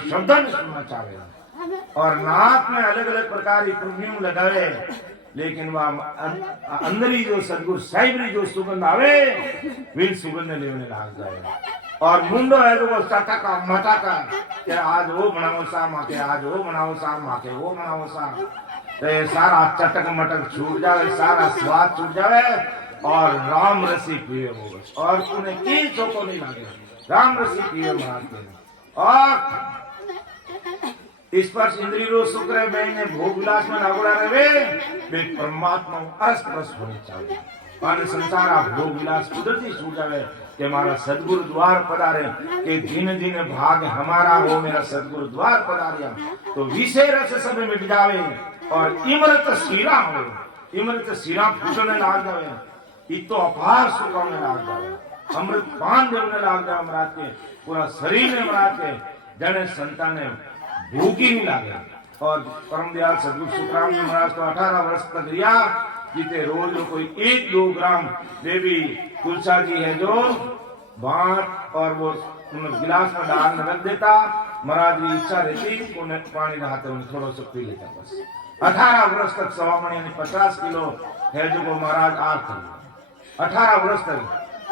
शब्द ने सुनना चाहे और नाक में अलग अलग प्रकार की परफ्यूम लगावे, लेकिन वह अंदरी जो सदगुरु साहिब री जो सुगंध आवे वे सुगंध लेने लाग जाए। और मुंडो है तो वो चटका मटका के आज वो बनाओ सा माके, आज वो बनाओ सा माके, वो बनाओ सा, तो सारा चटक मटक छूट जावे, सारा स्वाद छूट जावे और राम रसी पिए हो और तूने की चोको नहीं लागे, राम रसी पिए मारते। और स्पर्श इंद्रिय रो शुक्र बहने भोग विलास में लागोड़ा रहे वे परमात्मा अस्पर्श होने चाहिए। पानी संसार आप भोग विलास कुदरती छूट जावे कि हमारा सदगुरु द्वार पधारे, कि दिन दिन भाग हमारा हो मेरा सदगुरु द्वार पधारिया, तो विषय रस सब मिट जावे और इमृत शीरा हो, इमृत शीरा फूटने लाग जावे, इतो अपार सुख में लाग जावे, अमृत पान देने लाग जावे महाराज के, पूरा शरीर में महाराज के जने संतान ने भूखी नहीं लागे। और परम दयाल सदगुरु सुखराम जी महाराज को 18 वर्ष तक रिया, जीते रोज कोई 1-2 ग्राम देवी तुलसा जी है जो बांट और वो गिलास में डाल रख देता, महाराज की इच्छा रहती उन्हें पानी नहाते उन्हें थोड़ा सा पी लेता बस। 18 वर्ष तक सवामणी यानी 50 किलो है जो को महाराज आग कर 18 वर्ष तक,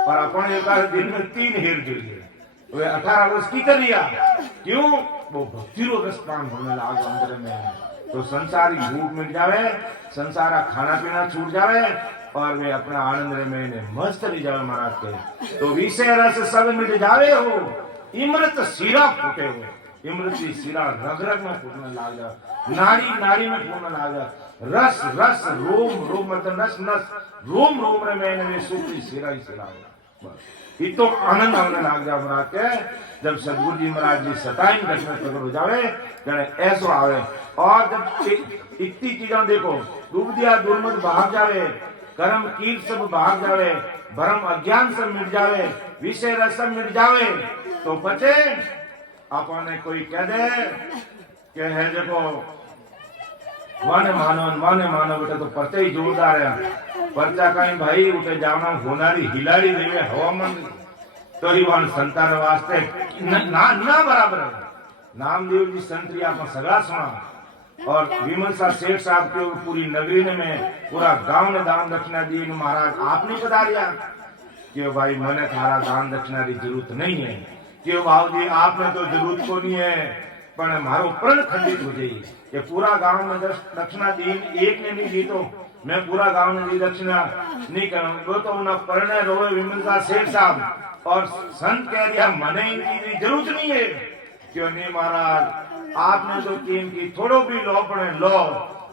और अपने एक दिन में 3 हेर जुड़िए वे 18 वर्ष की कर लिया, क्यों वो भक्ति रो रस पान होने लगा अंदर में, तो संसारी भूख मिट जावे, संसारा खाना पीना छूट जावे और वे अपना आनंद में मस्त रह जावे महाराज के, तो विषय रस सब मिट जावे हो, इमृत शीरा फूटे हो, इमृत शीरा रग रग में फूटने लग जा, नाड़ी नाड़ी में फूटने लग जा, रस रस रोम रोम मतलब रस नस रोम रोम में वे सूखी शीरा ही शीरा हो, इतो आनंद आने लग जा महाराज के। जब सदगुरु जी महाराज जी सताइन घट में प्रकट हो जावे जने ऐसो आवे, और जब इतनी चीजें देखो डूब दिया दुर्मत भाग जावे, कर्म कीट सब भाग जावे, भ्रम अज्ञान सब मिट जावे, विषय रस सब मिट जावे, तो बचे अपने कोई कह दे कि है देखो माने मानो बेटा, तो पर्चा ही जोरदार है, पर्चा कहीं भाई उठे जाना होनारी हिलाड़ी देवे हवामान, तो ही वहां संतान वास्ते ना बराबर है। नामदेव जी संतरी आपने सगड़ा सुना, और विमल सेठ साहब के पूरी नगरी ने में पूरा गांव ने दान दक्षिणा दी, महाराज आपने बता दिया कि भाई मैंने थारा दान दक्षिणा की जरूरत नहीं है, कि भाव जी आपने तो जरूरत को नहीं है, पर मारो प्रण खंडित हो जाए कि पूरा गांव में दक्षिणा दी, एक ने नहीं दी तो मैं पूरा गांव में दी दक्षिणा नहीं करूं, वो तो उन्हें पढ़ने रोए विमल सेठ साहब, और संत कह दिया मने इनकी जरूरत नहीं है, क्यों नहीं महाराज आपने तो कीम की थोड़ो भी लो पड़े लो,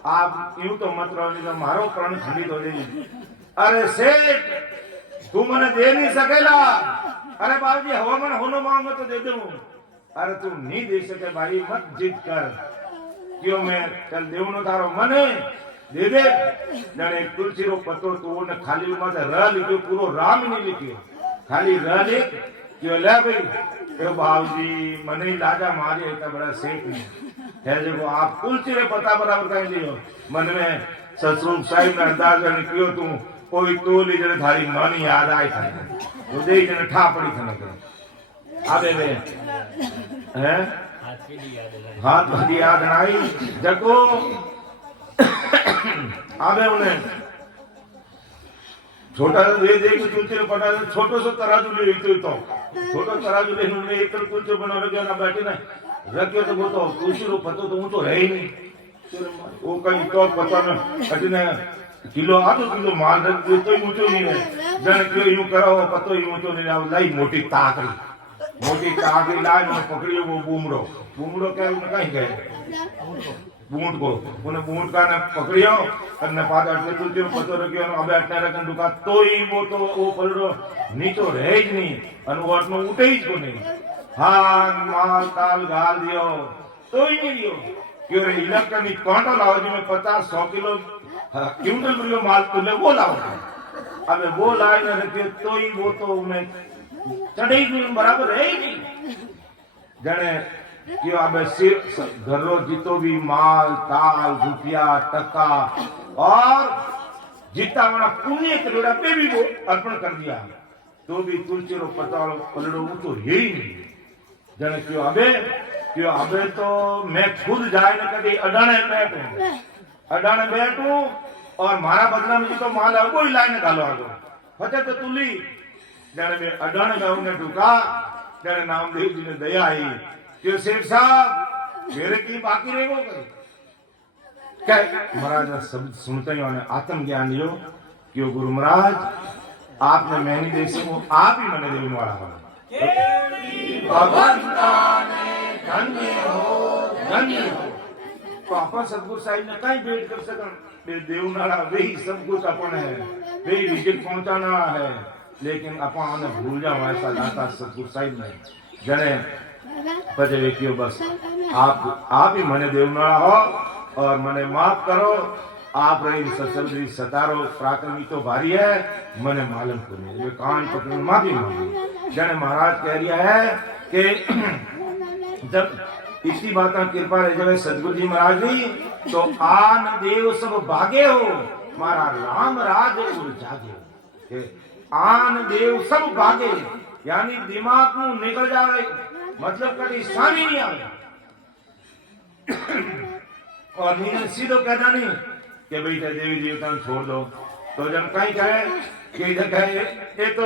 आप यूं तो मत रहो नहीं तो मारो प्रण खंडित हो जाए। अरे सेठ तू मने दे नहीं सकेला, अरे बाबू जी हवामान होनो मांगो तो दे दूं, अरे तू नहीं दे सके भाई मत जिद कर, क्यों मैं कल देवनो थारो मने दे दे। जने तुलसी रो पत्तो तो ने खाली मत र लिखो, पूरो राम ही नहीं लिखियो, खाली र लिख क्यों ले भाई क्यों बाबूजी मने ही लाजा मारे इतना बड़ा सेठ नहीं है जो आप तुलसी रे पता बराबर कर लियो, मन में ससुर साहिब ने अंदाज ने क्यों तू कोई तोली जने थारी मानी याद आई था, वो दे जने ठा पड़ी था आबे वे हैं हाथ भदी याद आई जको आबे उन्हें छोटा ये देख तुलसी रे पटा छोटो सो तराजू ले तो छोटो तराजू ले उन्हें एक तुलसी बना रखे ना बैठे ना रखियो तो वो तो तुलसी रो पतो तो ऊंचो है ही नहीं, वो कहीं तो पता न अटने किलो आधो किलो माल रख दे तो ऊंचो नहीं है, जन क्यों यूं करो पतो ही ऊंचो नहीं आव लाई मोटी ताकरी लाई ने पकड़ियो वो बूमड़ो क्या उन्हें कहीं गए बूंद को उन्हें बूंद का ने पकड़ियो और ने पाद अटले तुलसी रो पतो रखियो अबे अटने रखन दुका तो ही वो तो वो पलड़ो नीचो रहे ही नहीं अनुवाद में उठे ही को नहीं, हाँ माल ताल गाल दियो तो ही नहीं दियो, क्यों रे इलेक्ट्रॉनिक कांटो लाओ जी में 50-100 किलो क्विंटल किलो माल तुले वो लाओ, अबे वो लाए न रखे तो ही वो तो उन्हें चढ़े ही बराबर है ही नहीं। जने क्यों अबे सिर घरों जितो भी माल ताल रुपया टका और जितना बड़ा पुण्य करेड़ा पे भी वो अर्पण कर दिया, तो भी तुलसी रो पता पलड़ो वो तो यही नहीं। जने क्यों अबे कि अबे तो मैं खुद जाए न कभी अडाने बैठू और मारा बदला में तो माल अगो ही लाइन गालो आगो फते तो तुली जाने में अडाने में उन्हें ढुका जाने नामदेव जी ने दया आई कि सेठ साहब मेरे की बाकी रहेगो करी क्या महाराज ने शब्द सुनते ही उन्हें आत्म ज्ञान लियो कि गुरु महाराज आपने मैंने देश को आप ही मने देने वाला हो धन्य हो तो अपन सतगुरु साहिब ने कहीं भेंट कर सकन देवनारा वही सब कुछ अपन है वही रिजल्ट पहुंचाना है लेकिन अपन ने भूल जाओ ऐसा दाता सतगुरु साहिब ने जने पजे व्यक्तियों बस आप ही मने देवनारा हो और मने माफ करो आप रही ससुरी सतारो प्राकृतिक तो भारी है मने मालूम को नहीं ये कान पकड़ माफी मांगी जने महाराज कह रिया है कि जब इसी बात का कृपा रह जाए सदगुरु जी महाराज जी तो आन देव सब भागे हो मारा राम राज उर जागे आन देव सब भागे यानी दिमाग में निकल जावे मतलब कभी सामी नहीं आवे और नीचे सीधो कहता नहीं कि भाई देवी देवता छोड़ दो तो जब कहीं कहे कि इधर कहे ये तो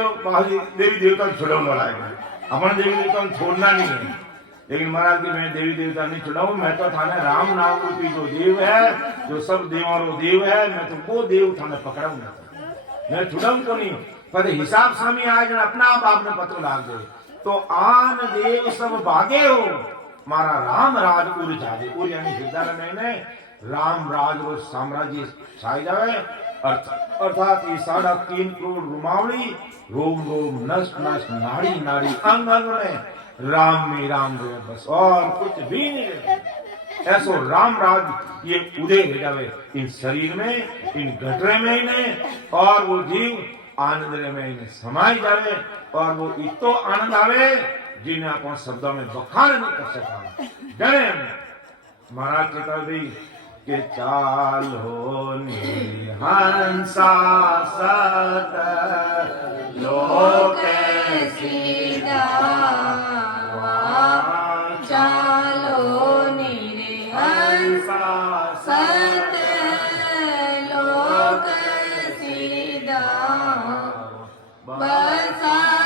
देवी देवता छुड़ाने वाला है अपन देवी देवता छोड़ना नहीं है लेकिन महाराज की मैं देवी देवता नहीं छुड़ाऊं मैं तो थाने राम नाम रूपी जो देव है जो सब देवों देव है मैं तो वो देव थाने पकड़ाऊंगा मैं छुड़ाऊं को नहीं पर हिसाब स्वामी आज अपना आप आपने पत्र लाग दे तो आन देव सब भागे हो मारा राम राज उड़ जाए उड़ यानी हृदय में राम राज और साम्राज्य छाई जावे अर्थात ये 3.5 करोड़ रुमावली रोम रोम नस नस नाड़ी नाड़ी अंग अंग में राम रहे बस और कुछ भी नहीं रहे ऐसो राम राज ये उदय हो जावे इन शरीर में इन घटरे में इन्हें और वो जीव आनंद में इन्हें समाई जावे और वो इतो आनंद आवे जिन्हें अपन शब्दों में बखान नहीं कर सकता जने महाराज कहता भी के चालो हंसा सत लोक सीधा चालो हंसा सत लोक सीधा बसा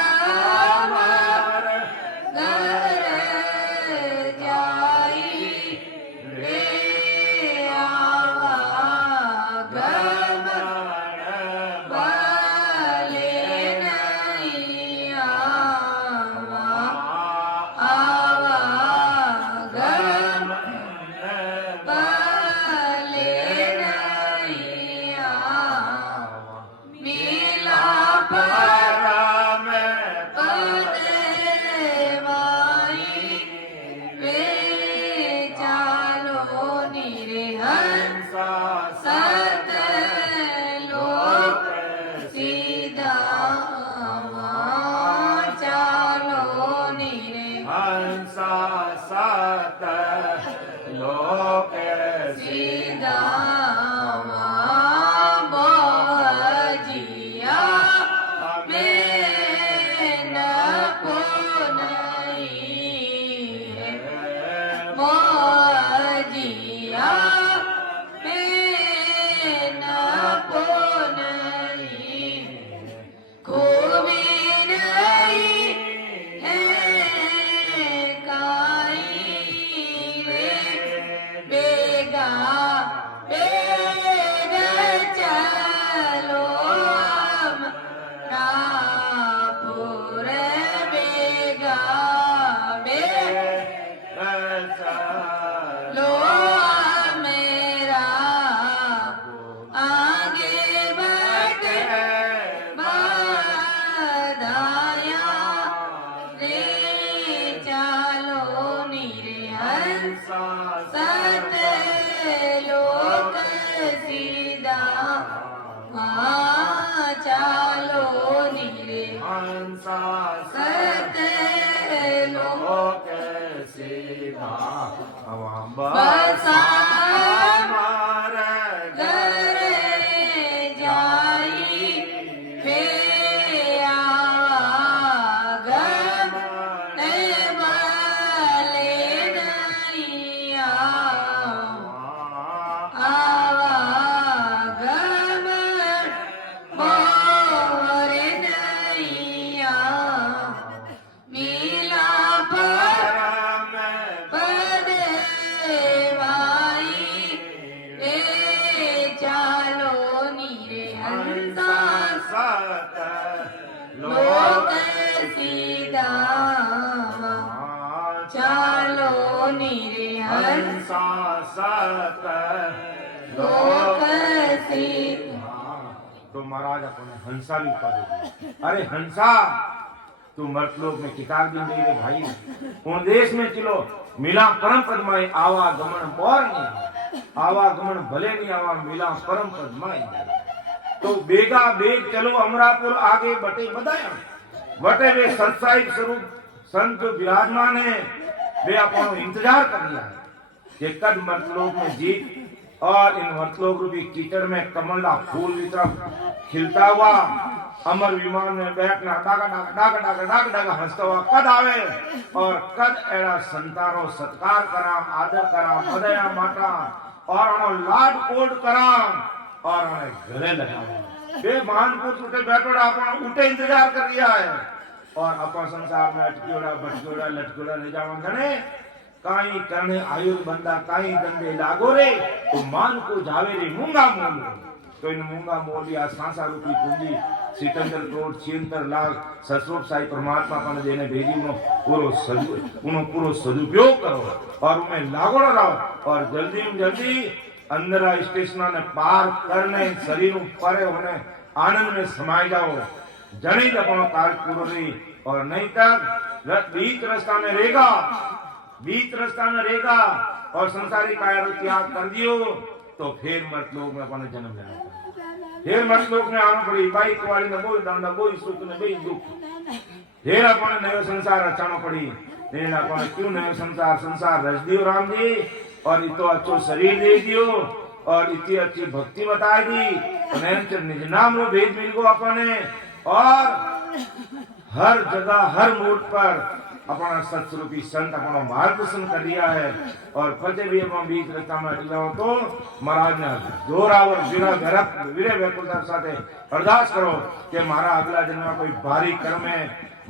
सत लोक सिद्ध। तो महाराज अपने हंसा भी उपाधि दी। अरे हंसा तू मर्तलोक में किताब दी नहीं रे भाई, कौन देश में चलो मिला परम पद में आवागमन और नहीं, आवागमन भले नहीं आवा मिला परम पद में। तो बेगा बेग चलो अमरापुर आगे बटे बताया बटे वे सत्साई स्वरूप संत विराजमान है, वे अपन इंतजार कर लिया है कि कद मर्तलोक में जीत और इन मर्तलोक रूपी कीचड़ में कमल का फूल की तरफ खिलता हुआ अमर विमान में बैठना डागा डागा डागा डागा डागा डागा हंसता हुआ कद आवे और कद एड़ा संतारो सत्कार करा आदर करा बधाया माटा और उन्हें लाड कोड करा और उन्हें गले लगा वे मानपुर उठे बैठोड़ा अपन उठे इंतजार कर लिया है और अपन संसार में अटक्योड़ा बटक्योड़ा लटक्योड़ा ले जावा गणे काई करने आयुर बंदा काई दंडे लागो रे तो मान को जावे रे मूंगा मोल। तो इन मूंगा मोलिया सांसा रूपी पूंजी 77 करोड़ 76 लाख सतरूप साई परमात्मा ने देने भेजी उनो पूरो सदुपयोग करो और उन्हें लागो रहो और जल्दी में जल्दी अंदर स्टेशन ने पार करने शरीर परे होने आनंद में समाये जाओ जनी अपनो कार्य पूरो रही और नहीं तक बीच रास्ता में रहेगा, बीच रास्ता में रहेगा और संसारी काया त्याग कर दियो तो फिर मर्तलोक में अपने जन्म लेना पड़ेगा, फिर मर्तलोक में आना पड़ी बाइक वाली ने कोई दंड कोई सुख ने कोई दुख, फिर अपने नयो संसार रचाना पड़ी। लेकिन अपने क्यों नयो संसार संसार रच दियो राम जी और इतो अच्छो शरीर दे दियो और इतनी अच्छी भक्ति बता दी निज नाम रो भेद मिल गो अपने और हर जगह हर मोड़ पर अपना सत्स्वरूपी संत अपना मार्गदर्शन कर दिया है और फतेह भी हम बीच रास्ता में हट जाओ तो महाराज ने जोरावर वीरे व्याकुलता साथे अरदास करो कि मारा अगला जन्म में कोई भारी कर्म है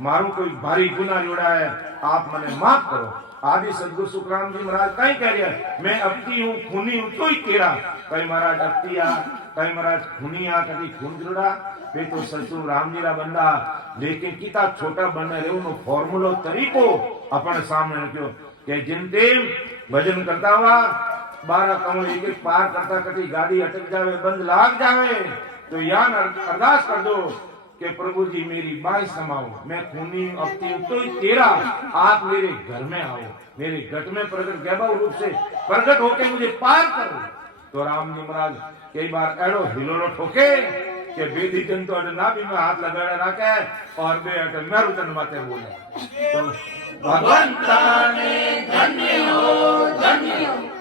मारू कोई भारी गुना जोड़ा है आप मने माफ करो। आदि सदगुरु सुखराम जी महाराज कहीं कह रहे हैं मैं अपती हूँ खूनी हूँ तो ही तेरा कहीं महाराज अपती आ कहीं महाराज खूनी आ कभी खून जोड़ा वे तो सतगुरु राम जी रा बंदा लेकिन किता छोटा बने रहे उनो फॉर्मूलो तरीको अपने सामने रखियो कि जिनते भजन करता हुआ 12 कमल एक एक पार करता कटी गाड़ी अटक जावे बंद लाग जावे तो यान अरदास कर दो कि प्रभु जी मेरी बाई समाओ मैं खूनी अपती तो ही तेरा आप मेरे घर में आओ मेरे घट में प्रकट वैभव रूप से प्रकट होके मुझे पार करो। तो राम जी महाराज कई बार एड़ो हिलोरो ठोके कि बेदी जन तो नाभि में हाथ लगाए रखे और बे अट मेरु तन माते बोले तो भगवंता ने धन्य हो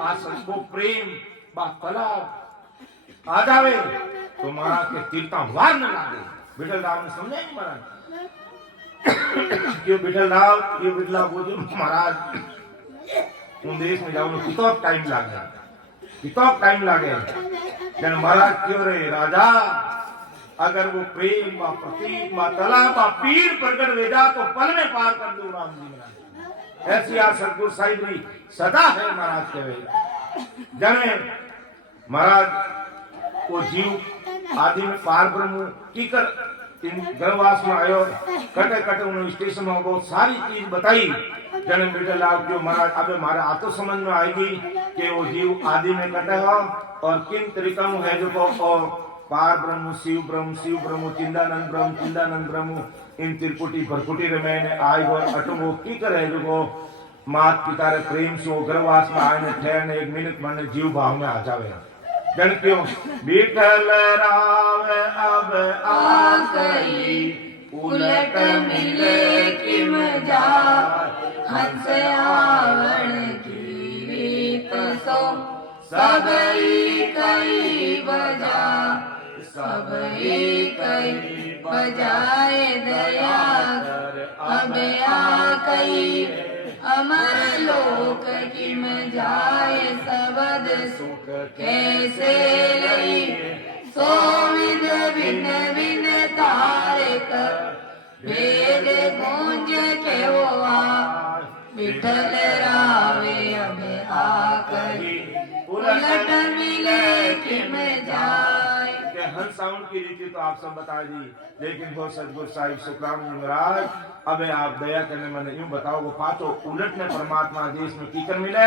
आ सबको प्रेम बा कला आ जावे तो महाराज के तीर्था वार न लागे। विठल राव ने समझे नहीं महाराज क्यों विठल राव ये विठला बोझो महाराज उन देश में जाओ कितना टाइम लागे जन महाराज क्यों रे राजा अगर वो प्रेम व प्रतीक व कला व पीर प्रकट वेदा तो पल में पार कर दो राम जी महाराज। ऐसी आज सतगुरु साहिब भी सदा है महाराज के वे जने महाराज वो जीव आदि में पार ब्रह्म की कर इन गर्भवास में आयो कटे कटे उन्होंने स्टेशन में बहुत सारी चीज बताई जन्म बेटे लाभ जो महाराज अब हमारे आतो समझ में आएगी कि वो जीव आदि में कटे हो और किन तरीका में है जो को पार ब्रह्म शिव ब्रह्म चिंदानंद ब्रह्म इन त्रिपुटी भरपुटी रे मैंने आए हो अटमो की करे जो को मात पिता रे प्रेम से गर्भवास में आए ने ठहरने 1 मिनट माने जीव भाव में आ जावे जन क्यों विठल राव अब आकई उलट मिले किम जा हंस आवण की रीत सो सबई कई बजा सबई कई बजाए दया अब आकई अमर लोक किम जाए सबद सुख कैसे लई सो विद भिन भिन तारक वेद गूंज के हुआ विठल रावे अब आकरी उलट मिले किम जाए हंस हंसाउन की रीति तो आप सब बता दी, लेकिन वो सदगुरु साहिब सुखराम जी महाराज अबे आप दया करने मैंने यूं बताओ वो पाचो उलट ने परमात्मा देश में कीकर मिले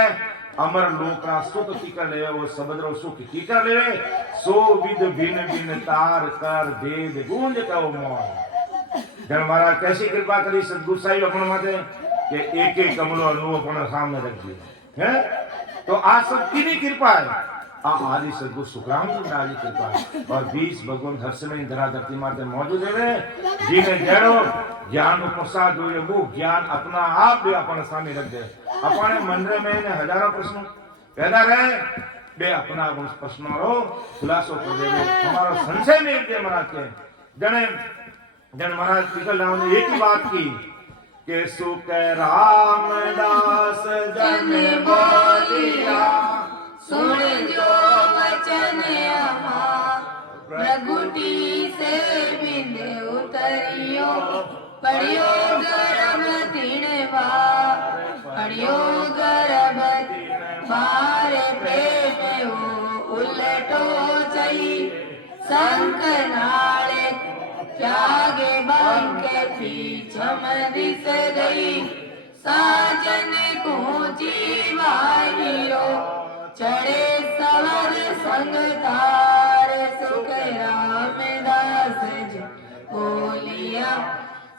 अमर लोक ना सुख कीकर ले वो सबद्रो सुख कीकर ले सो विद भिन्न भिन्न तार कर भेद गूंज कहो मोह। जन महाराज कैसी कृपा करी सदगुरु साहिब अपन माते कि एक एक कमलो अनु अपने सामने रख दिया है। तो आज सब की कृपा है, आदि सदगुरु सुखराम जी महाराज की कृपा है और 20 भगवान हर समय धरा धरती माते मौजूद है जिन्हें जड़ो ज्ञान को प्रसाद हो वो ज्ञान अपना आप भी अपने सामने रख दे। अपने मंदिर में ने हजारों प्रश्न पैदा रहे बे अपना उस प्रश्नों रो खुलासो कर दे हमारा संशय नहीं दे महाराज के जन महाराज पिघल राम ने एक ही बात की कि सुख रामदास जन बोलिया सुन जो वचन प्रभुटी से बिंद उतरियो पढ़ियो गर्भ तीन बार पढ़ियो गर्भ बार प्रेम उलटो चई संक नाले त्यागे बंक पीछम दिस गई साजन को जीवानियो चढ़े सवर संग तार सुख रामदास जी बोलिया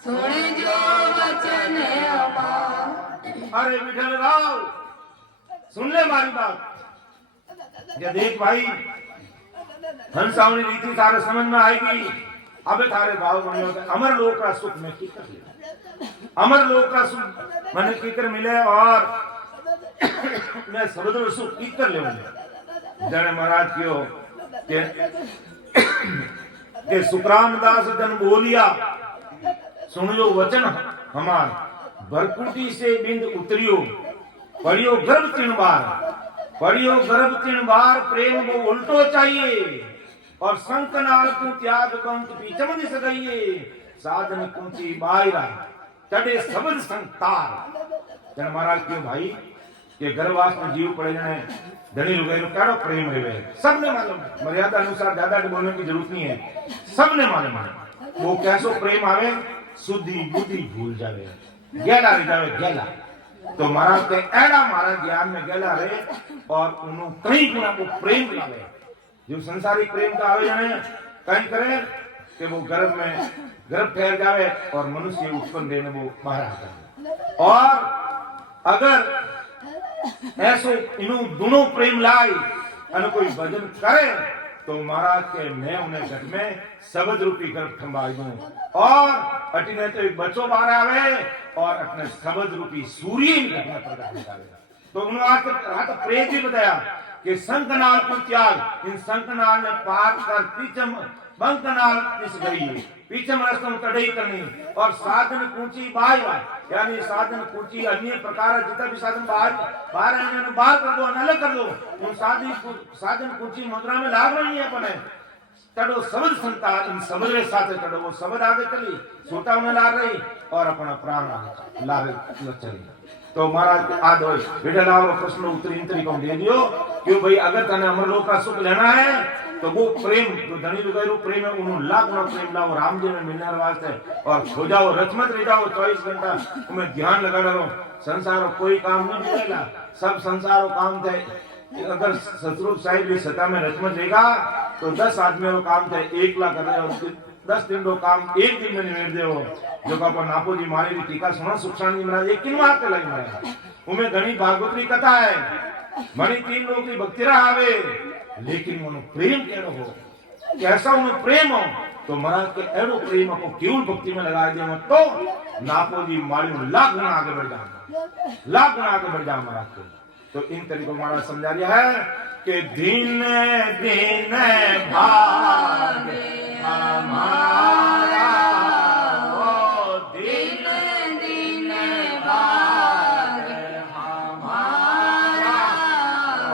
सुन जो वचन अमा। अरे विठल राव सुन ले हमारी बात ये देख भाई हंसावनी रीति सारे समझ में आएगी। अब थारे भाव बनियो अमर लोक का सुख में की कर अमर लोक का सुख मैंने की कर मिले और मैं समुद्र सुख की कर ले जन महाराज क्यों के सुखराम दास जन बोलिया सुन जो वचन हमार भरकुटी से बिंद उतरियो पढ़ियो गर्भ 3 बार पढ़ियो गर्भ 3 बार प्रेम को उल्टो चाहिए और संकनाल को त्याग पंत पीछम दिस गईए साधन कुंची बायरा तड़े सबद संतार। जन महाराज क्यों भाई के गर्भवास में जीव पड़े जाने धनी लुगाई क्यारो प्रेम है सबने मालूम मर्यादा अनुसार ज्यादा बोलने की जरूरत नहीं है सबने मालूम है वो कैसो प्रेम आवे शुद्धि बुद्धि भूल जावे गैला रह जावे गैला। तो महाराज के एड़ा महाराज ज्ञान में गैला रहे और उन्होंने कहीं गुना को प्रेम लावे जो संसारिक प्रेम का आवे जाने कहीं करे कि वो गर्भ में गर्भ ठहर जावे और मनुष्य उत्पन्न देने वो बाहर आता और अगर ऐसो इनु दोनों प्रेम लाई अन कोई भजन करे तो महाराज के मैं उन्हें घर में शब्द रूपी गर्भ थम्बाई दूं और अटिने तो एक बच्चों बाहर आवे और अपने शब्द रूपी सूर्य घर में प्रकट हो जावे। तो उन्होंने आज प्रेम भी बताया कि संकनाल को त्याग इन संकनाल ने पार कर पीछम बंकनाल इस गई पीछम रस्तम तड़ई करनी और साधन कुंची बाहर यानी साधन कुंची अन्य प्रकार जितना भी साधन बाहर कर दो अलग कर दो उन साधन कुंची मुद्रा में लाभ नहीं है अपने तड़ो शब्द संतान इन शब्द के साथ तड़ो वो शब्द आगे चली सोता में ला रही और अपना प्राण आगे ला चली। तो महाराज आज बेटा प्रश्न उत्तरी इंतरी को दे दियो क्यों भाई अगर तने अमरलोक का सुख लेना है तो वो प्रेम जो धनी लुगाई प्रेम है उन्होंने लाख गुना प्रेम लाओ राम जी में मिलने वास्ते और खो जाओ रच मत रह जाओ 24 घंटा तुम्हें ध्यान लगा रहो संसार कोई काम नहीं मिलेगा सब संसार काम थे अगर सतरूप साहिब भी सता में रचमत रहेगा तो 10 आदमी को काम थे 1 लाख कर रहे 10 दिन को काम 1 दिन में निमेट दे जो का नापो जी मारी टीका सुना सुखसानी जी महाराज एक किन बात पे लगी महाराज उमें घनी भागवतरी कथा है मनी 3 लोग की भक्ति रहा आवे लेकिन उन्हें प्रेम केड़ो हो कैसा उन्हें प्रेम हो तो महाराज के एड़ो प्रेम को केवल भक्ति में लगा दिया तो नापो जी मारी लाख गुना आगे बढ़ जाए महाराज को। तो इन तरीकों महाराज समझा दिया है कि दिन दिन भागे हमारा ओ दिन दिन भागे हमारा ओ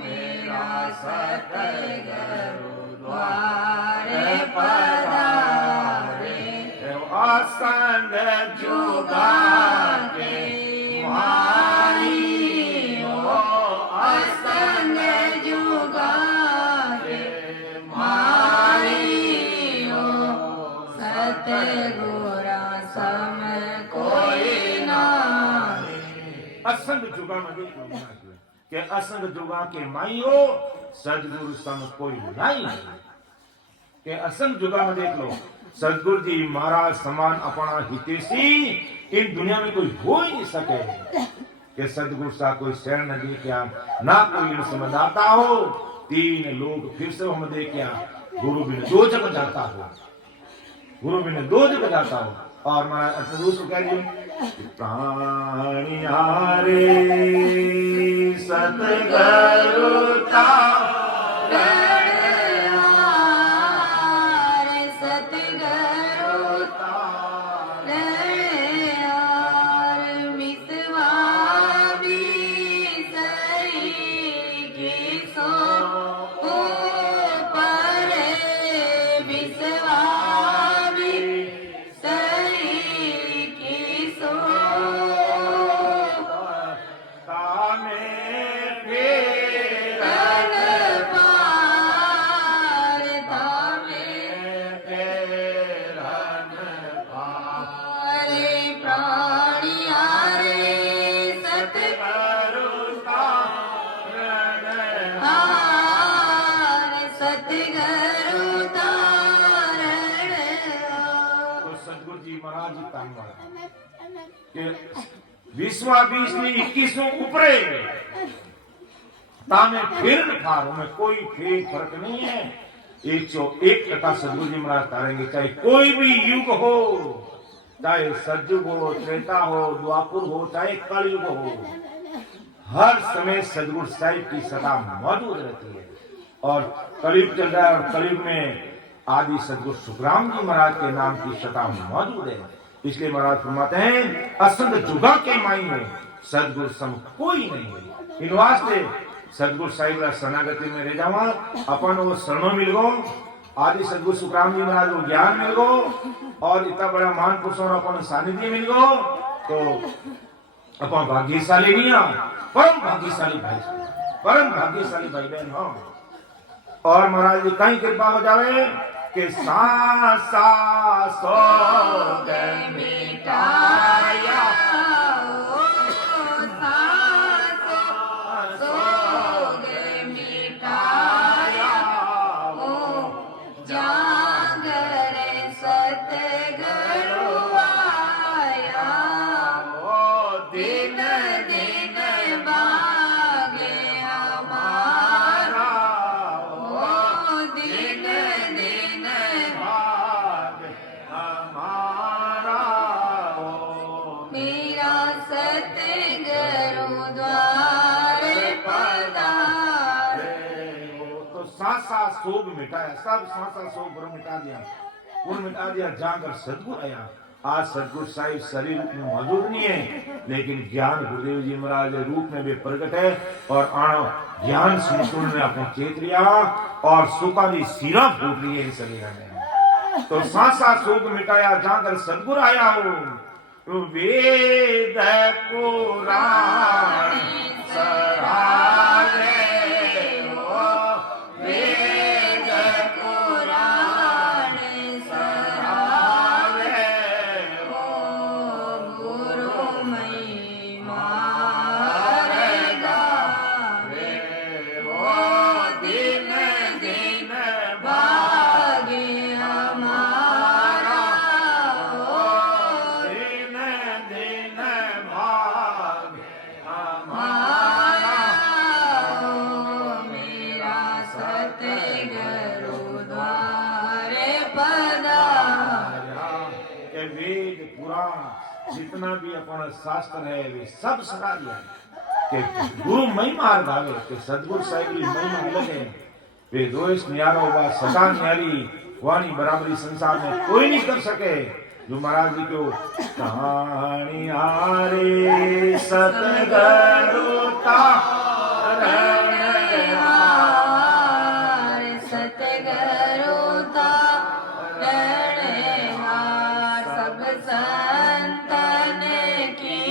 मेरा सतगुरु द्वारे पधारे असंग जुगा के मारी असंग जुगा के मारी जुगा में देख लो कि असंग जुगा के माई हो सदगुरु सम कोई नहीं के असंग जुगा में देख लो सदगुरु जी महाराज समान अपना हितेशी इन दुनिया में कोई हो ही नहीं सके कि सदगुरु सा कोई शरण न देखा ना कोई समझ आता हो तीन लोग फिर से हम देखा गुरु बिन दो जग जाता हो गुरु बिन दो जग जाता हो और महाराज अटरूस कह रही प्राणी हारे सतगुरु ता बीसवा 21 ऊपरे तामे फिर ठारों में कोई फर्क नहीं है 101% सदगुरु जी महाराज तारेंगे चाहे कोई भी युग हो चाहे सतयुग हो त्रेता हो द्वापुर हो चाहे कलयुग हो हर समय सदगुरु साहिब की सदा मौजूद रहती है और कलयुग चल रहा है और कलयुग में आदि सदगुरु सुखराम जी महाराज के नाम की सदा मौजूद है इसलिए महाराज फरमाते हैं असंग जुगा के माई में सदगुरु सम कोई नहीं है इन वास्ते सदगुरु साहिब शरणागति में रह जावा अपन वो शरणों मिल गो आदि सदगुरु सुखराम जी महाराज को ज्ञान मिल गो और इतना बड़ा महान पुरुषों अपन सानिध्य मिल गो तो अपन भाग्यशाली नहीं परम भाग्यशाली भाई बहन हो और महाराज जी कहीं कृपा हो जावे कि सा सोग मिटाया सोग मिटाया जागर सतगुरु आया दिन दिन बागे हमारा दिन दिन मेरा सतगुरु द्वारे पधारे तो सासा सोग मिटाया सब सासा सोग मिटा दिया जाकर सदगुरु आया आज सदगुरु साहिब शरीर में मौजूद नहीं है लेकिन ज्ञान गुरुदेव जी महाराज रूप में भी प्रकट है और आना ज्ञान सुन ने अपने चेत लिया और सुखाली सीरा फूट ली है इस शरीर में तो सासा सोग मिटाया जाकर सदगुरु आया हो वेद पुराण सरारे हो वेद पुराण सरारे हो गुरु महिमा गावे हो दिन दिन भागे हमारा मेरा सतगुरु द्वारे पधारा वेद पुराण जितना भी अपना शास्त्र है वे सब सदा दिया कि गुरु महिमा गावे कि सदगुरु साहिब की महिमा अलग है वे रोज न्यारा होगा सदा न्यारी वाणी बराबरी संसार में कोई नहीं कर सके जो महाराज जी को कहानी हारे सतगुरु सतगुरु सब संतन की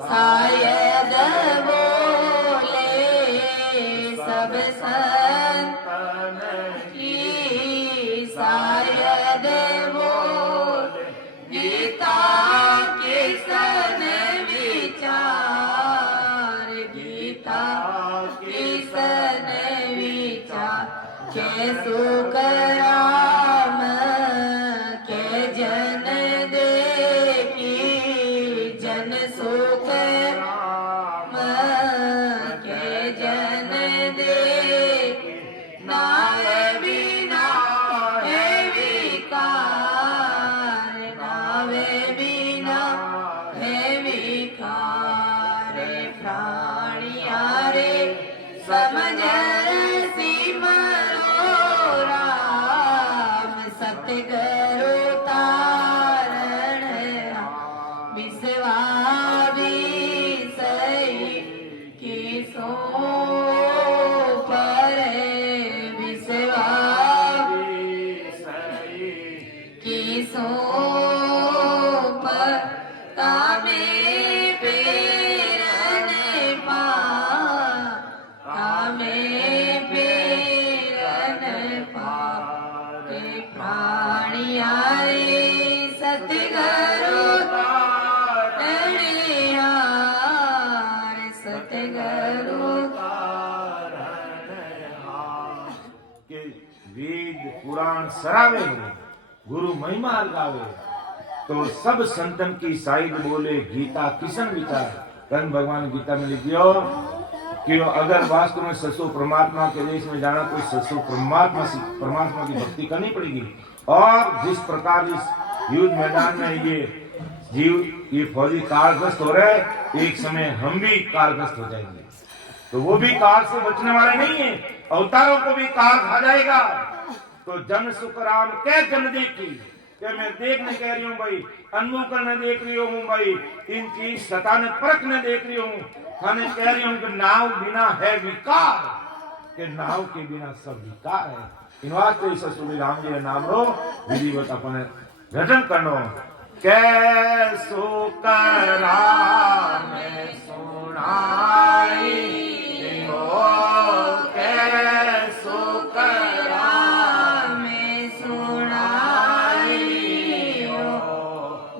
शायद बोले सब संतन की शायद बोले गीता किसन विचार जन दे नावे बिना है विकार नावे बिना है विकार प्राणिया रे समझ सिमरो राम सतगुरु तारण विश्वा विषय की सो पर विश्वा की सो पर तामे पेरन पा तामे पेरन पा के प्राणिया रे सतगुरु सतगुरु के वेद पुराण सरावे गुरु महिमा गावे तो सब संतन की साइड बोले गीता किशन विचार कर्ण भगवान गीता में लिखियो कि अगर वास्तव में ससु परमात्मा के देश में जाना तो ससु परमात्मा की भक्ति करनी पड़ेगी। और जिस प्रकार इस युद्ध मैदान में ये फौजी कालग्रस्त हो रहे एक समय हम भी कालग्रस्त हो जाएंगे तो वो भी काल से बचने वाले नहीं है अवतारों को भी काल खा जाएगा। तो जन सुख राम के जन देखी कि मैं देखने कह रही हूँ भाई अनुभव करने देख रही हूँ भाई इनकी सता ने परखने देख रही हूँ खाने कह रही हूँ कि नाव बिना है विकार के नाव के बिना सब विकार है। इन वास्ते ससुरी राम जी नाम रो विधिवत अपने भजन करनो कैसो करा मैं सुनाई हो कैसो करा मैं सुनाई हो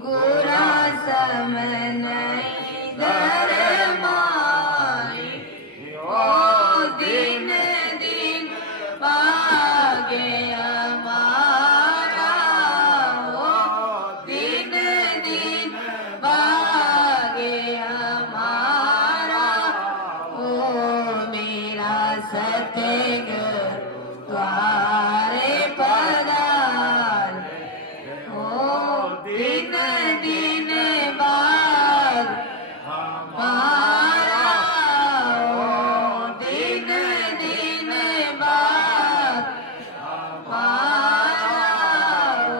गुरा समनई धर्माई ओ दिन दिन पागे हमारा ओ दिन दिन पागे हमारा ओ मेरा सतगुरु द्वारे पधार ओ दिन दिन बाद हमारा ओ दिन दिन बाद हमारा ओ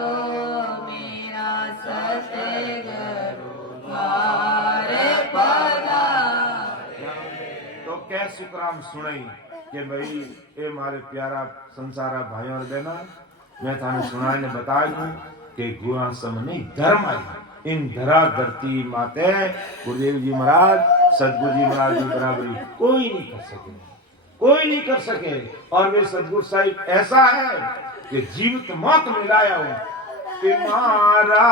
मेरा सतगुरु द्वारे पधार। तो कै सुखराम सुनाई कि भाई ये मारे प्यारा संसारा भाइयों और बहना मैं थाने सुनाई ने बता दूं कि गुणा सम नहीं धर्म आई इन धरा धरती माते गुरुदेव जी महाराज सदगुरु जी महाराज की बराबरी कोई नहीं कर सके कोई नहीं कर सके। और वे सदगुरु साहिब ऐसा है कि जीवित मौत मिलाया हो कि मारा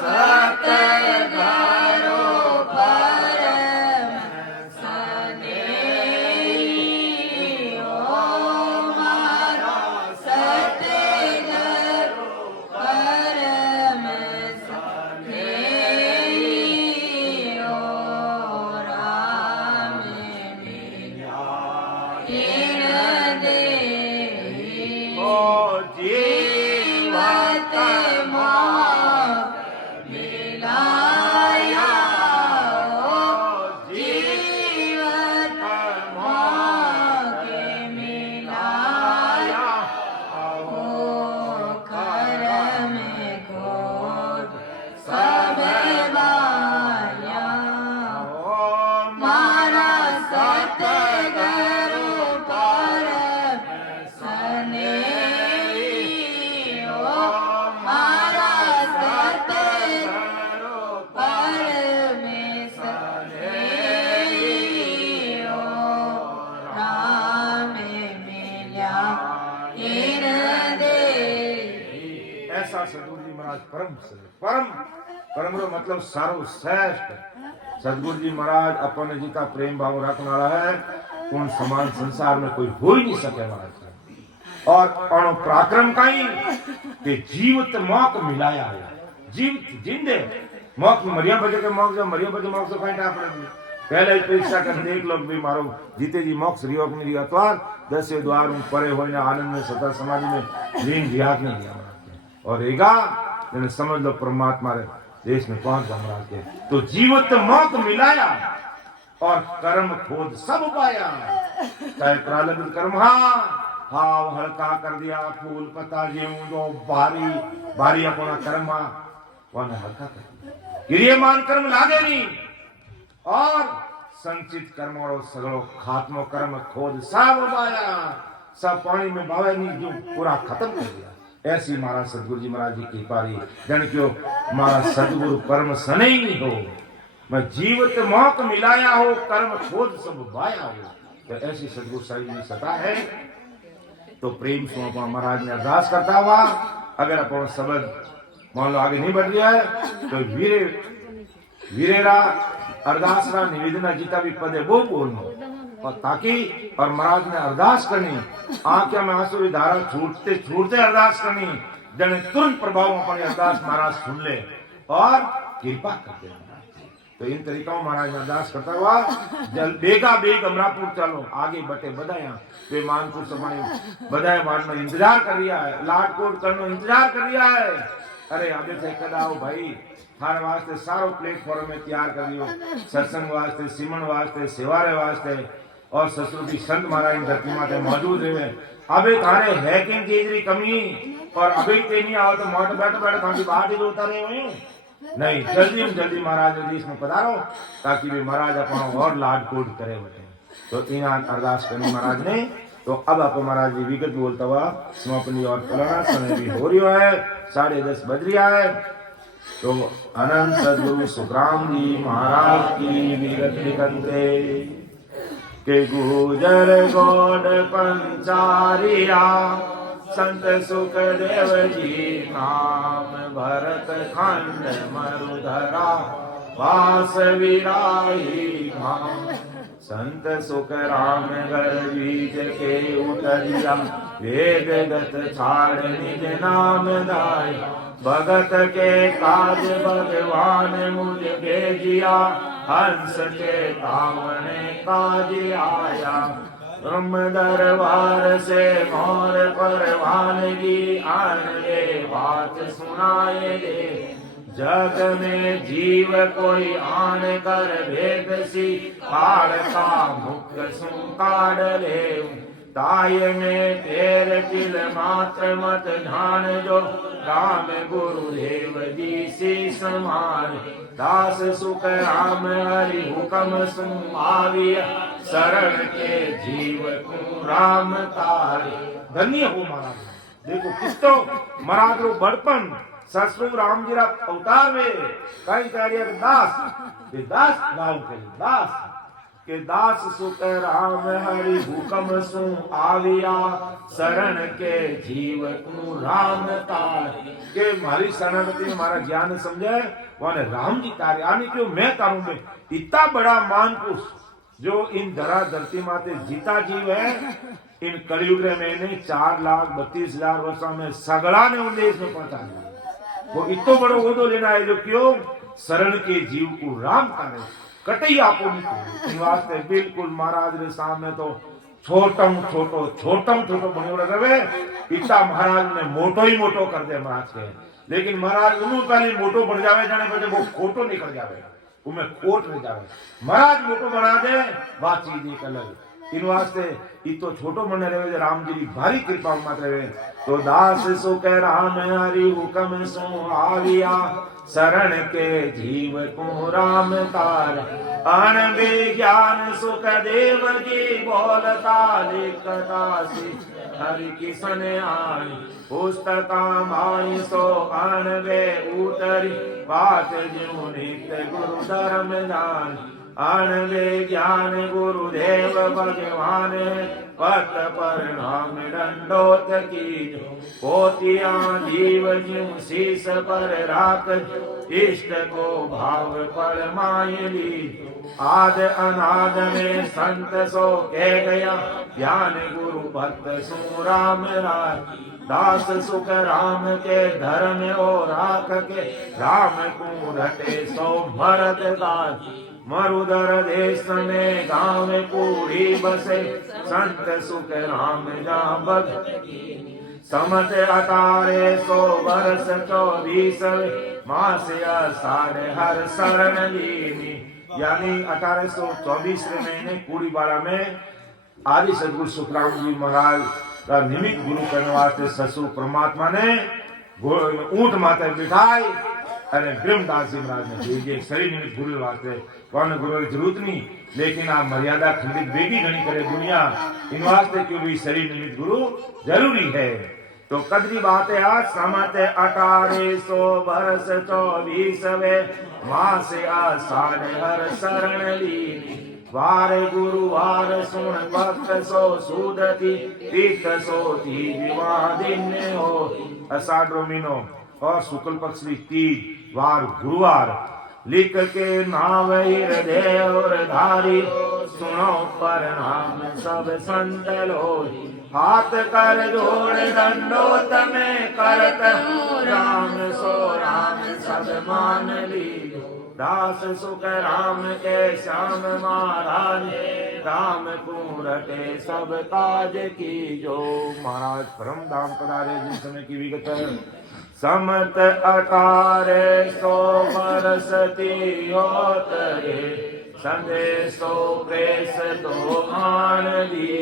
सतगुरु परम सनेही ओ मारा सतगुरु परम सनेही ओ राम मिला कीण देही ओ जीवत मोह मिलाया ओ जीवत मोह के मिलाया ओ करम घोर सब बाया मारा सतगुरु परम सनेही ओ मारा सतगुरु परम सनेही ओ राम मिल्या इन दे। ऐसा सदगुरु जी महाराज परम परम रो मतलब सारो श्रेष्ठ सदगुरु जी महाराज अपने जीता प्रेम भाव रखने वाला है उन समान संसार में कोई हो ही नहीं सके महाराज। और अणु पराक्रम का ही कि जीवित मौक मिलाया है जीवित जिंदे मौक मरिया बजे के मौक जो मरिया बजे मौक से कहीं टाप लगी પહેલા જ પરીક્ષા કરીને દેખ લો કે ભાઈ મારો જીતેજી મોક્ષ रियोग में रिया द्वार 10 द्वार में परे होने आनंद में सदा समाधि में लीन रियाग नहीं दिया महाराज और एगा मैंने समझ लो परमात्मा रे देश में पहुंच गया महाराज के तो जीवत मौत मिलाया और कर्म खोद सब पाया चाहे प्रारब्ध कर्म हाव हल्का कर दिया फूल पत्ता जेऊ जो भारी भारी अपना कर्म वाने हल्का कर दिया क्रियमान कर्म लागे नहीं और संचित कर्म और सगड़ो खात्मो कर्म खोद सब पाया सब पानी में बावे नहीं जो पूरा खत्म कर दिया ऐसी महाराज सदगुरु जी महाराज जी की पारी जन क्यों महाराज सदगुरु कर्म सने ही नहीं हो मैं जीवत मौत मिलाया हो कर्म खोद सब बाया हो तो ऐसी सदगुरु साहिब जी सता है तो प्रेम से अपन महाराज ने अरदास करता हुआ अगर अपन शब्द मान लो आगे नहीं बढ़ रहा है तो वीरेरा अरदासरा निवेदना जीता भी पदे वो बोलना और ताकि और महाराज ने अरदास करनी आंखों में आंसू की धारा छूटते छूटते अरदास करनी जने तुरंत प्रभाव अपनी अरदास महाराज सुन ले और कृपा कर दे तो इन तरीकों महाराज ने अरदास करता हुआ जल बेगा बेग अमरापुर चलो आगे बटे बधाया वे मानपुर समाने बधाए मान में इंतजार कर रिया है लाटकोट करनो इंतजार कर रिया है अरे अबे से कदाओ भाई थारे वास्ते सारो प्लेटफॉर्म में तैयार कर लियो सत्संग वास्ते सिमन वास्ते सेवारे वास्ते और ससुर संत महाराज की धरती माते मौजूद रहे अबे थारे हैकिंग की इतनी कमी और अभी ते नहीं आओ तो मोटे बैठे बैठे थाकी बाहर ही होता रहे हुए नहीं जल्दी में जल्दी महाराज देश में पधारो ताकि वे महाराज अपना और लाड कोड करे बटे तो इन अरदास करनी महाराज ने तो अब आपको महाराज जी विगत बोलता हुआ समापनी और कलाना समय भी हो रही है 10:30 बज रहा है तो अनंत सदगुरु सुखराम जी महाराज की विगत निकलते के गुजर गोड पंचारिया संत सुखदेव जी नाम भरत खंड मरुधरा वास विराही धाम संत सुख राम घर बीज के उतरिया वेद गत छाड़ निज नाम दाय भगत के काज भगवान मुझ भेजिया हंस के तावने काज आया ब्रह्म दरबार से मोर परवानगी आन दे बात सुनाए दे जग में जीव कोई आन कर भेद सी काल का मुख सुकाड़ ले ताय में तेर किल मात्र मत ध्यान जो राम गुरुदेव जी सी समान दास सुख राम हरि हुक्म सुन आविया शरण के जीव को राम तारे धन्य हो महाराज देखो किस तो महाराज रो बड़पन ससुर राम जी रा अवतार में कई कार्य दास गाँव के दास सुख राम हरि हुक्म सु आविया शरण के जीव को राम तार के मारी शरणागति मारा ज्ञान समझे वाने राम जी तारे आने क्यों मैं करूं मैं इतना बड़ा मानपुरुष जो इन धरा धरती माते जीता जीव है इन कलयुग में नहीं 4,32,000 वर्षों में सगड़ा ने उन देश में पहुंचा दिया वो इतो बड़ो ओदो लेना है जो क्यों शरण के जीव को राम करे कटई आपो नहीं वास्ते बिल्कुल महाराज रे सामने तो छोटम छोटो बनो रहे पिता महाराज ने मोटो ही मोटो कर दे महाराज के लेकिन महाराज उन्होंने पहले मोटो बन जावे जाने पर वो खोटो निकल जावे उमें खोट रह जावे महाराज मोटो बना दे बात चीज एक अलग इन वास्ते इतो छोटो मन रहे राम जी की भारी कृपा मत रहे तो दास सुख राम हरि हुक्म सो आविया शरण के जीव को राम तार अन विज्ञान सुख देव जी बोलता लिखता सी हरि किसन आनी पुस्तका माई सो अन वे उतरी बात जो नित्य गुरु धर्म जानी अन ज्ञान गुरुदेव भगवान पत परिणाम दंडोत की पोतिया जीव ज्यों शीस पर राख इष्ट को भाव पर मायली आद अनाद में संत सो कह गया ज्ञान गुरु भक्त सु राम राय दास सुख राम के धर्म ओ राख के राम को रटे सो भरत दास मरुदर देश में गाँव में पूरी बसे संत सुख राम जहाँ भक्त समत 1800 वर्ष 24 मास साढ़े हर शरण लीनी। यानी 1824 महीने कूड़ीबाड़ा में आदि सदगुरु सुखराम जी महाराज का निमित्त गुरु करने वास्ते ससुर परमात्मा ने ऊंट माथे बिठाई अरे ब्रह्मदास जी महाराज ने भेजे शरीर निमित्त गुरु वास्ते कौन गुरु की जरूरत नहीं, लेकिन आप मर्यादा खंडित बेगी गणी करे दुनिया इन वास्ते क्यों भी शरीर निमित्त गुरु जरूरी है। तो कदरी बात है आज समत 1800 वर्ष 24 मास आषाढ़ हर शरण लीनी। वार गुरुवार सुन भक्त सो सुदती तीर्थ सोती विवाह दिन हो। आषाढ़ महीनो और शुक्ल पक्ष की तीज वार गुरुवार लिख के नाम हृदय और धारी सुनो पर नाम सब संत लोई। हाथ कर जोड़ दंडोत में करत राम सो राम सब मान ली। दास सुख राम के श्याम महाराज राम को रटे सब काज की जो। महाराज परम धाम पधारे जिस समय की विगत समत 1800 वर्ष होतरे संदेशो प्रेस दो आन दी।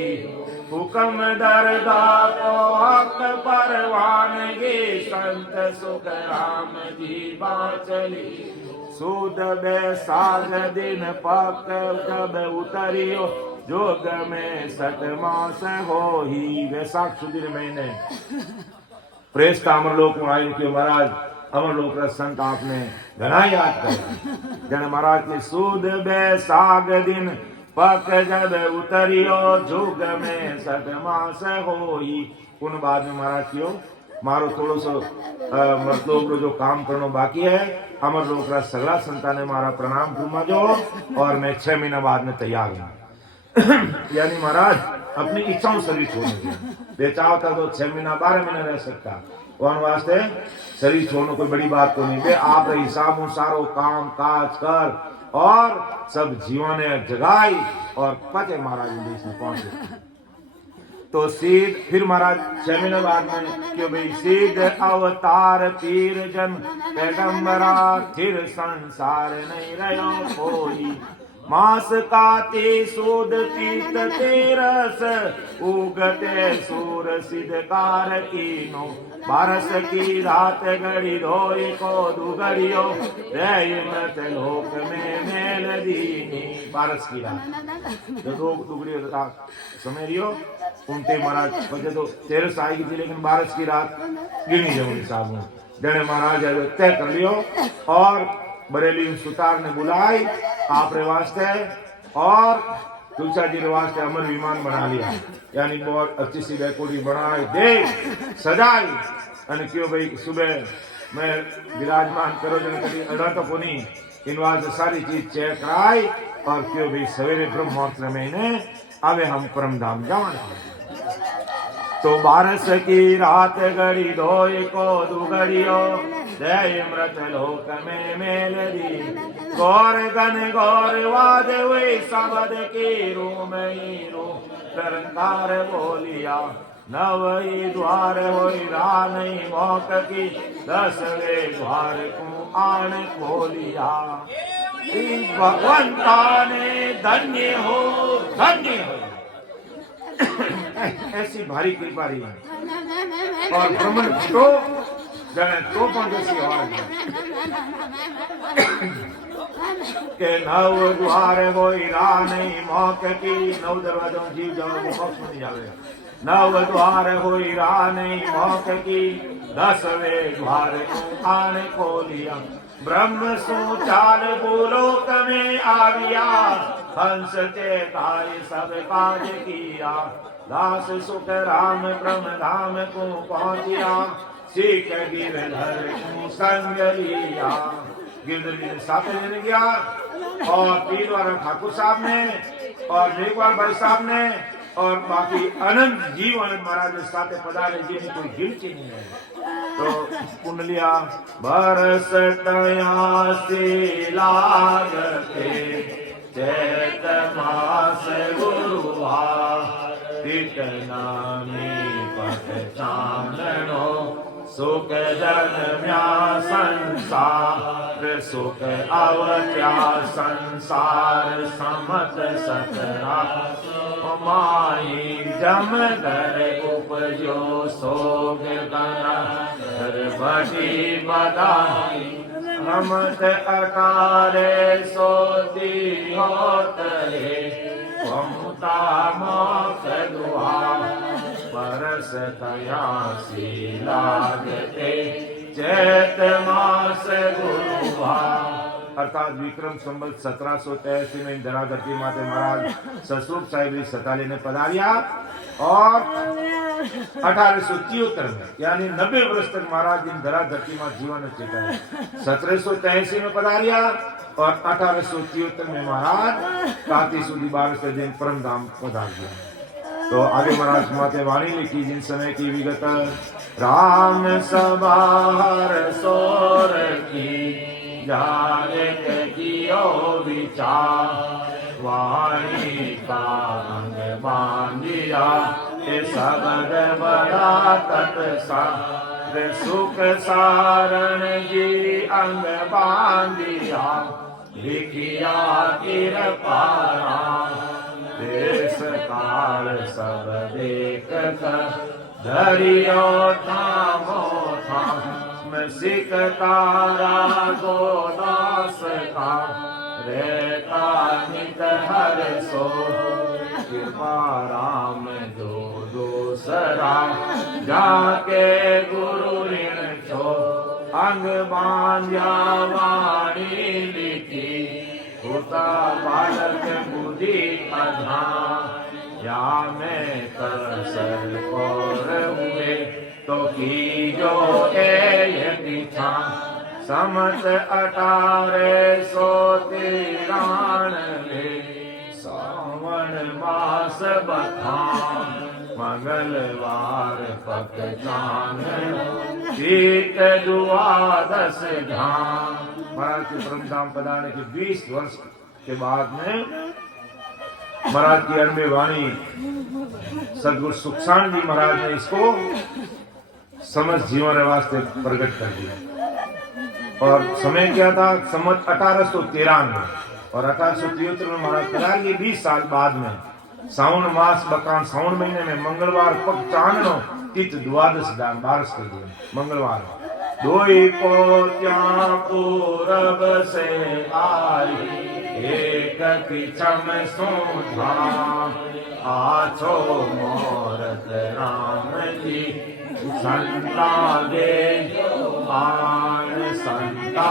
हुक्म दरगाह को हक परवानगी संत सुख राम जी बाचली। सूद बैसाख दिन पक जब उतरियो जोग में सत मास हो ही। वैसाख सुधीर महीने प्रेस का अमरलोक में आयु के महाराज अमरलोक का संत आपने घना याद कर जन महाराज के सूद बैसाख दिन पक जब उतरियो जुग में सत मास होई। उन बाद में महाराज क्यों मारो थोड़ो सो मतलब जो काम करना बाकी है अमरलोक का सगला संता ने मारा प्रणाम घुमा जो और मैं 6 महीना बाद में तैयार हूँ। यानी महाराज अपनी इच्छाओं शरीर छोड़ने दिया बेचाव था तो 6 महीना 12 महीना रह सकता कौन वास्ते शरीर छोड़ना कोई बड़ी बात तो नहीं बे आप हिसाब सारो काम काज कर और सब जीवन ने जगाई और पते महाराज देश में पहुंचे। तो सीध फिर महाराज 6 महीने बाद में क्यों भाई सीध अवतार पीर जन पैगंबरा फिर संसार नहीं रहो कोई। मास काते सूद पीत तेरस उगते सूर सिद्धकार कीनो। बारस की रात घड़ी धोई को दुगड़ियो रे मत लोक में मेल दीनी। बारस की रात जो दो दुगड़ी रात समय रियो उनते महाराज वजह तो 13 आएगी थी लेकिन बारस की रात गिनी जमुनी साहब जने महाराज तय कर लियो और बरेली सुतार ने बुलाई आप रे वास्ते और तुलसा जी रे वास्ते अमर विमान बना लिया। यानी बहुत अच्छी सी बैकोड़ी बनाई दे सजाई अने क्यों भाई सुबह मैं विराजमान करो जन कभी अड़ा तो कोनी इन वास्ते सारी चीज चेक कराई और क्यों भाई सवेरे ब्रह्म मुहूर्त में ने अबे हम परम धाम जाना। तो बारस की रात घड़ी धोई को दुगड़ियो जय मृत लोक में मेल दी। गौर गन गौर वाद हुई शब्द की रूम करंकार बोलिया। नवई द्वार होई रानी मौक की 10वें द्वार को आन खोलिया। भगवंता ने धन्य हो ऐसी भारी कृपा रही है और ब्रह्मण तो जने तो जैसी आवाज के नव द्वार होई रानी मौक की। 9 दरवाजों जीव जाओ मोक्ष नहीं जावे। 9 द्वार होई रानी मौक की 10वें द्वार को आने खोलिया। ब्रह्म सो चाल भूलोक में आविया हंस के ताई सब काज किया। दास सुख राम ब्रह्म धाम को पहुंचिया सीख गिरधर को संग लिया। गिरधर जी ने साथ लेने गया और पीर वाला ठाकुर साहब ने और मेघवाल भाई साहब ने और बाकी अनंत जीव अनंत महाराज के साथ पधारे जिनकी कोई गिनती नहीं है। तो कुंडलिया बरस तया से लागते चैत मास गुरुवार कीर्तनामी पट चांदनो सुख जन्म्या संसार सुख अवत्या संसार समत सतरा माई जम धर उपजो सोग गना भटी बदाई हमत अकारे सोती होतरे ममता मोक्ष दुआ परस तयासी लागते चैत मास गुरुवार अर्थात विक्रम संवत 1783 में धरा धरती माते महाराज ससुर साहेब सताले ने पधारिया और 1873 में यानी 90 वर्ष तक महाराज इन धरा धरती में जीवन चिताया 1783 में पधारिया और 1873 में महाराज काती सुधी 12 दिन परम धाम पधार गया। तो आगे महाराज माते वाणी लिखी जिन समय की विगत राम सबार सोर की जालिक कियो विचार वाणी का अंग बांधिया सबद बड़ा तत्सार सुख सारण जी अंग बांधिया लिखिया कृपारा देश काल सब देख धरियो थामो थाम सिख तारा गोदास का रहता नित हर सो कृपा राम दो दूसरा जाके गुरु ऋण छो अंग बांध्या वाणी लिखी होता बालक बुद्धि अधा या में कसर और हुए तो की जो पीछा समत 18 सो 93 सावन मास बथान मंगलवार पक चांद शीत द्वादश धाम महाराज के परम धाम पधारने के 20 वर्ष के बाद में महाराज की अरमे वाणी सदगुरु सुखसाण जी महाराज ने इसको समझ जीवन वास्ते प्रकट कर दिया। और समय क्या था समझ 1813 में और 1873 में महाराज पधार ये 20 साल बाद में सावन मास बकान सावन महीने में मंगलवार पग चांदनो तिथ द्वादश दान 12 के दिन मंगलवार दोई पोत्या पूरब से आई एक किचम सोधा आछो मोरत राम जी संता दे आन संता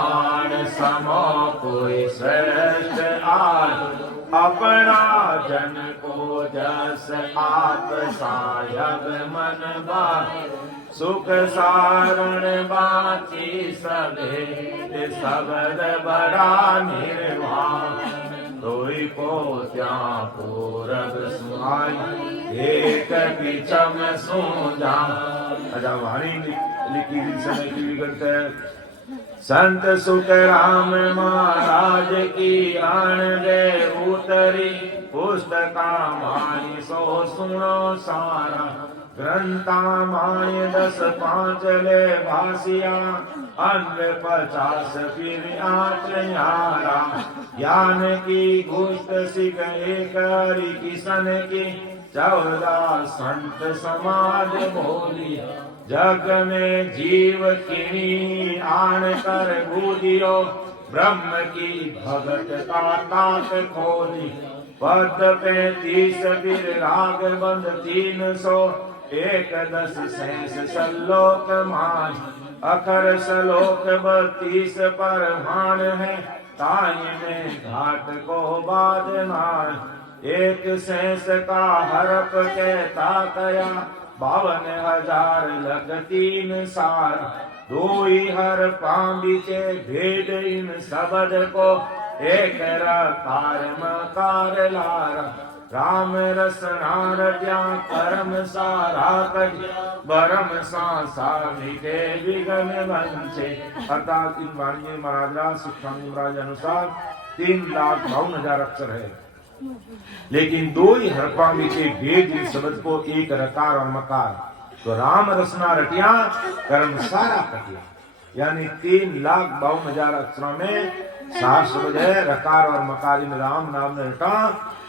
आन समो कोई श्रेष्ठ आज अपना जन को जस आप सायब मन बा सुख सारण बाची सभे सबद बड़ा निर्वाण कोई पोत्या पूरब सुहाई एक पिछम सूझा अजा वाणी लिखी दिन समय की विगत है संत सुख राम महाराज की आन दे उतरी पुस्तका मानी सो सुनो सारा ग्रंथा मानी 10 5 ले भासिया अन्य 50 फिर आठ यारा ज्ञान की गुष्ट सिख एक हरि किशन की 14 संत समाज बोली जग में जीव किनी आन कर बूझियो ब्रह्म की भगत का तात खोली पद 35 फिर राग बंद 300 11 शेष सलोक मान अखर सलोक 32 पर मान है ताई में घाट को बादमान एक शेष का हरप के ताकया 52,000 लग 3 सार दोई हर पांबिचे भेद इन सबद को एक रकार मकार लारा राम रसनार त्या कर्म सारा कज बरम सांसा मिटे विघ्न वंचे। अर्थात इन वाणी महाराज सुखानी महाराज अनुसार 3,52,000 अक्षर है, लेकिन दो ही हरफा में के भेद इस शब्द को, एक रकार और मकार। तो राम रसना रटिया कर्म सारा कटिया, यानी 3,52,000 अक्षरों में 7 शब्द है। रकार और मकार इन राम नाम ने रटा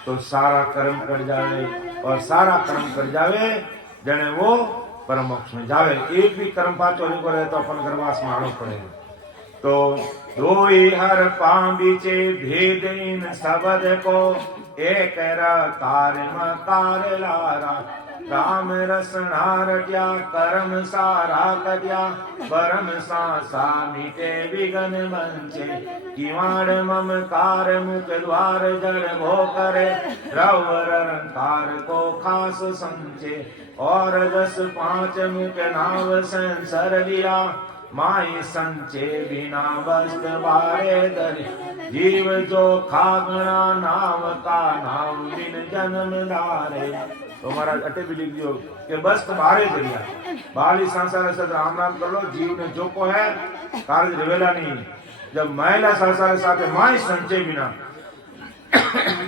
तो सारा कर्म कर जावे, और सारा कर्म कर जावे जने वो परम मोक्ष में जावे। एक भी कर्म पाचो नहीं करे तो अपन गर्वास में आना पड़ेगा। तो दोई हर पांबिचे भेद इन शब्द को, एक रकार मकार लारा। राम रसना रटिया कर्म सारा कटिया, परम सा मिटे विघन मंचे। किवाड़ ममकार मुख द्वार जड़ भो करे, रवर रंकार को खास संचे। और 10 मुख नाव संसर लिया, माई संचे बिना वस्त बारे दरे। जीव जो खागना नाव का नाम बिन जन्म धारे। तो महाराज अटे भी लिख दियो कि बस तुम्हारे दरिया बाली संसार से राम राम कर लो। जीव ने जो को है कार्य रिवेला नहीं। जब महिला संसार साथे माई संचे बिना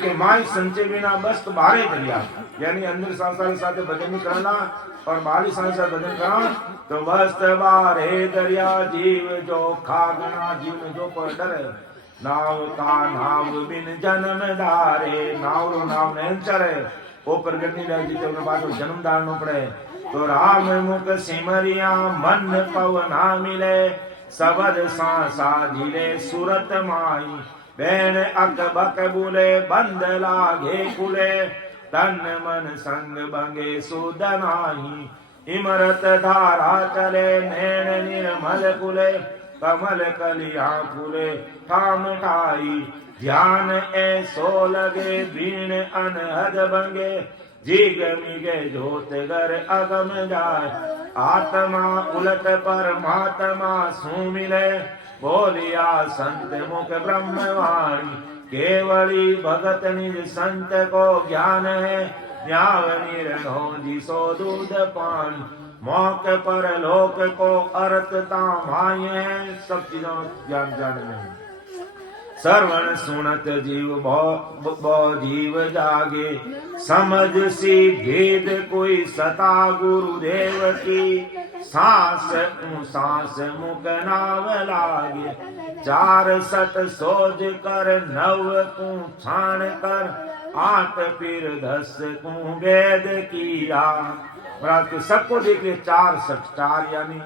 के माई संचे बिना बस तुम्हारे दरिया, यानी अंदर संसार साथे भजन करना और बाली संसार भजन करना। तो बस तुम्हारे दरिया जीव जो खागना, जीव ने जो को डरे। नाव का नाव बिन जन्म धारे, नाव रो नाव ने चरे वो प्रगट नहीं रह जीते उन्हें बाद जन्म डालना पड़े। तो राम मुख सिमरिया मन पवना मिले, सबद सांसा जिले सूरत माई। बैन अक बक बुले बंद लागे कुले, तन मन संग बंगे सुदनाही। इमरत धारा चले नैन निर्मल कुले, कमल कलिया फूले ठाम ठाई। ध्यान ऐसो लगे बीण अनहद बंगे, जीग मिगे जोत घर अगम जाए। आत्मा उलट परमात्मा सु मिले, बोलिया संत मुख ब्रह्मवाणी। केवली भगत निज संत को ज्ञान है, न्याव निर्णो जिसो दूध पानी। मौक पर लोक को अर्थता माय है, सब चीजों ज्ञान जान में। श्रवण सुनत जीव बहु जीव जागे, समझ सी भेद कोई सता गुरुदेव की। सांस सांस मुख नाव लागे, 4 सत सोज कर 9 को छान कर। 8 फिर 10 को वेद किया। महाराज के सबको देखिए 4 सट 4 यानी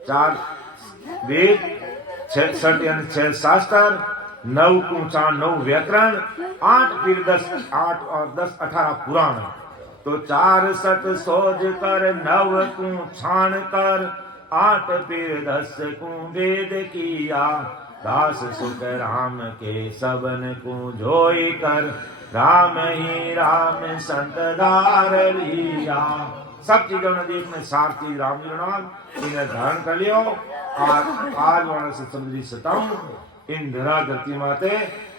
4 वेद, 6 सट यानी 6 शास्त्र, 9 कुंचा 9 व्याकरण, 8 फिर 10 8 और 10 18 पुराण। तो 4 सत सोज कर 9 को छान कर। 8 फिर 10 को वेद किया। दास सुख राम के सबन को जोई कर। राम ही राम संत धार लिया। सब चीजों ने देख में 4 चीज राम जी नाम इन्हें धारण कर लियो। आज वाला से समुद्री सताऊं इन धरा धरती माते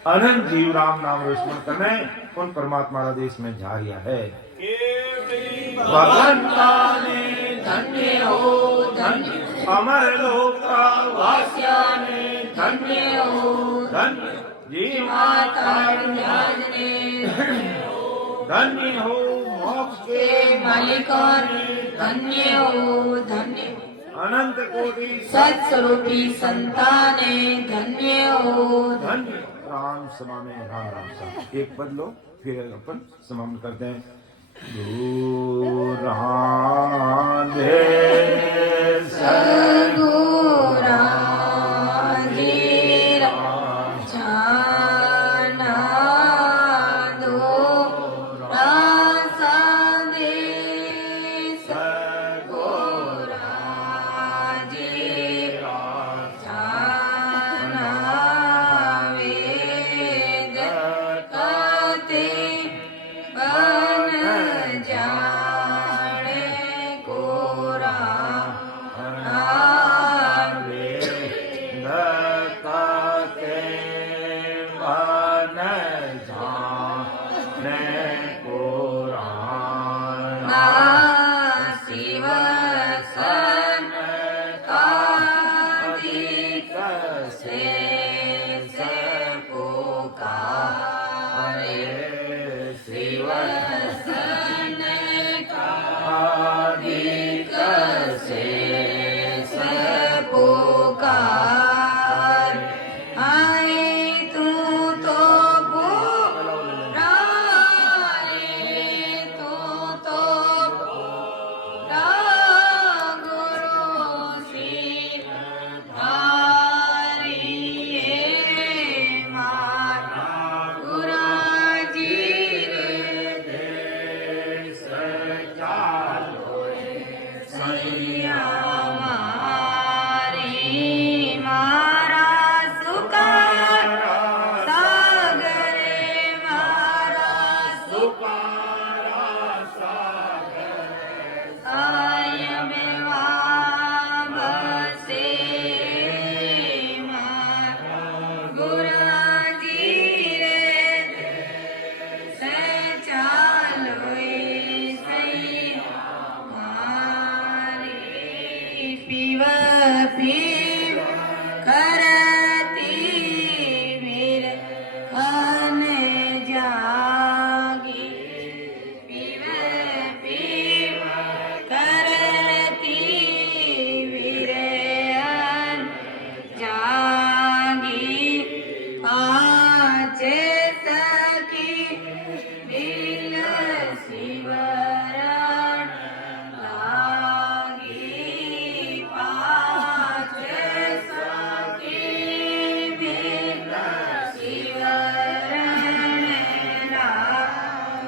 अनंत जीव राम नाम रोशन करने उन परमात्मा का देश में जा रहा है। भगवान ने धन्य हो धन्य, अमर लोक वासिया ने धन्य हो धन्य। जी माता ने धन्य हो, मोक्ष के मालिका ने धन्य हो धन्य। अनंत कोटि सत्स्वरूपी संताने धन्य हो धन्य। राम समा में राम राम सा एक पद लो फिर अपन समाप्त करते हैं। राधे सद्गुरु जाने को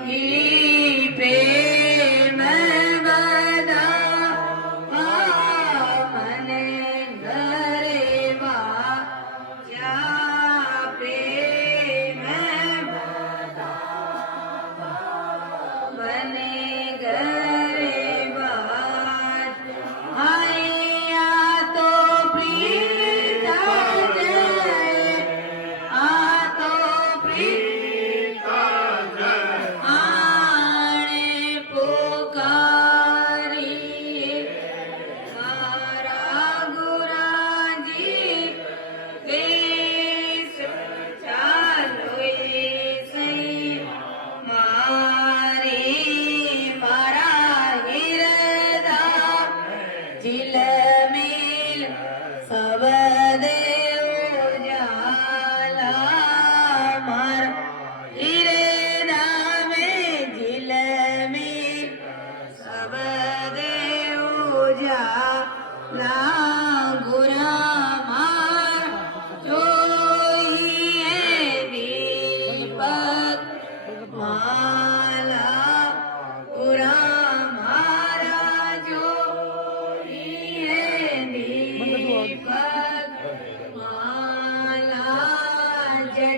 કી